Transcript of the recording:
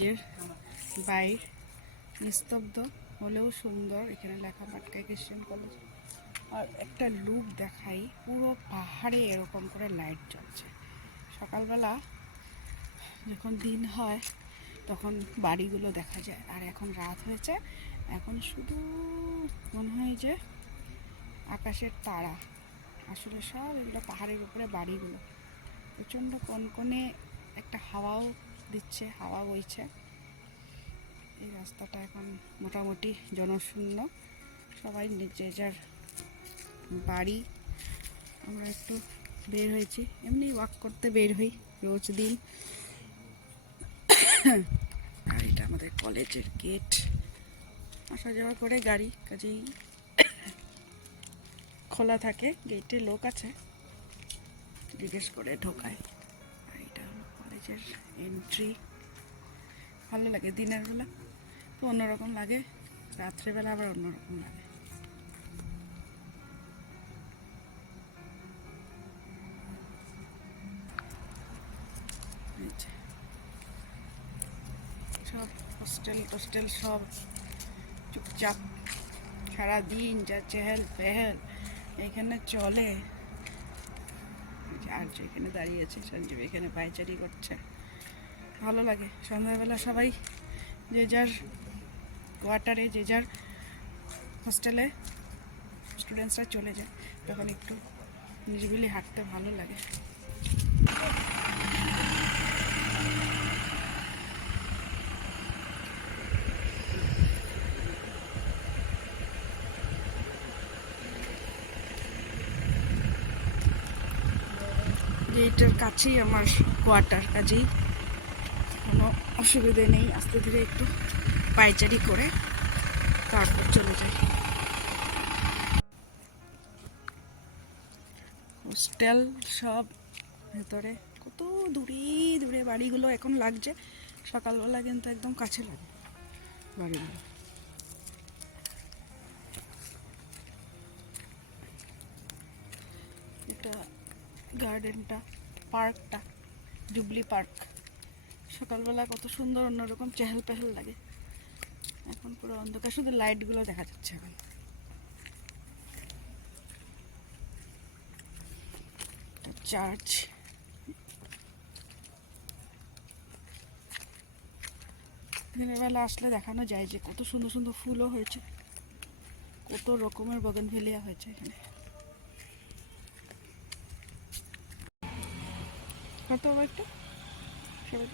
যে বাইর নিস্তব্ধ হলেও সুন্দর। এখানে লেখা পাটকাই খ্রিস্টান কলেজ। আর একটা লুক দেখাই, পুরো পাহাড়ে এরকম করে লাইট জ্বলছে। সকালবেলা যখন দিন হয় তখন বাড়িগুলো দেখা যায়, আর এখন রাত হয়েছে, এখন শুধু মনে হয় যে আকাশের তারা। আসলে সব এগুলো পাহাড়ের উপরে বাড়িগুলো। প্রচণ্ড কনকনে একটা হাওয়াও দিচ্ছে, হাওয়া বইছে। এই রাস্তাটা এখন মোটামুটি জনশূন্য, সবাই যে যার বাড়ি। আমরা একটু বের হয়েছি, এমনি ওয়াক করতে বের হই রোজ দিন। আর এটা আমাদের কলেজের গেট, আসা যাওয়া করে গাড়ি, কাজেই খোলা থাকে, গেটে লোক আছে, জিজ্ঞেস করে ঢোকায়। আর এটা হলো কলেজের এন্ট্রি। ভালো লাগে, দিনের বেলা তো অন্যরকম লাগে, রাত্রেবেলা আবার অন্যরকম লাগে। সব হোস্টেল সব চুপচাপ, সারাদিন যা চেহেল পেহেল এখানে চলে। আর এখানে দাঁড়িয়ে আছে সঞ্জীব, এখানে পায়চারি করছে, ভালো লাগে। সন্ধ্যাবেলা সবাই যে যার কোয়ার্টারে, যে যার হোস্টেলে স্টুডেন্টসরা চলে যায়, তখন একটু নিরিবিলি হাঁটতে ভালো লাগে। গেটের কাছেই আমার কোয়ার্টার, কাজেই কোনো অসুবিধে নেই। আস্তে ধীরে একটু পায়চারি করে তারপর চলে যাই। হোস্টেল সব ভেতরে, কত দূরে দূরে বাড়িগুলো এখন লাগছে, সকালবেলা কিন্তু একদম কাছে লাগে বাড়িগুলো। এটা গার্ডেনটা, পার্কটা, জুবলি পার্ক। সকালবেলা কত সুন্দর অন্যরকম চেহেল পেহেল লাগে। এখন পুরো অন্ধকার, শুধু লাইটগুলো দেখা যাচ্ছে এখন। চার্চ, দিনের বেলা আসলে দেখানো যায় যে কত সুন্দর সুন্দর ফুলও হয়েছে, কত রকমের বগনভেলিয়া হয়েছে এখানে। কত একটা সবাই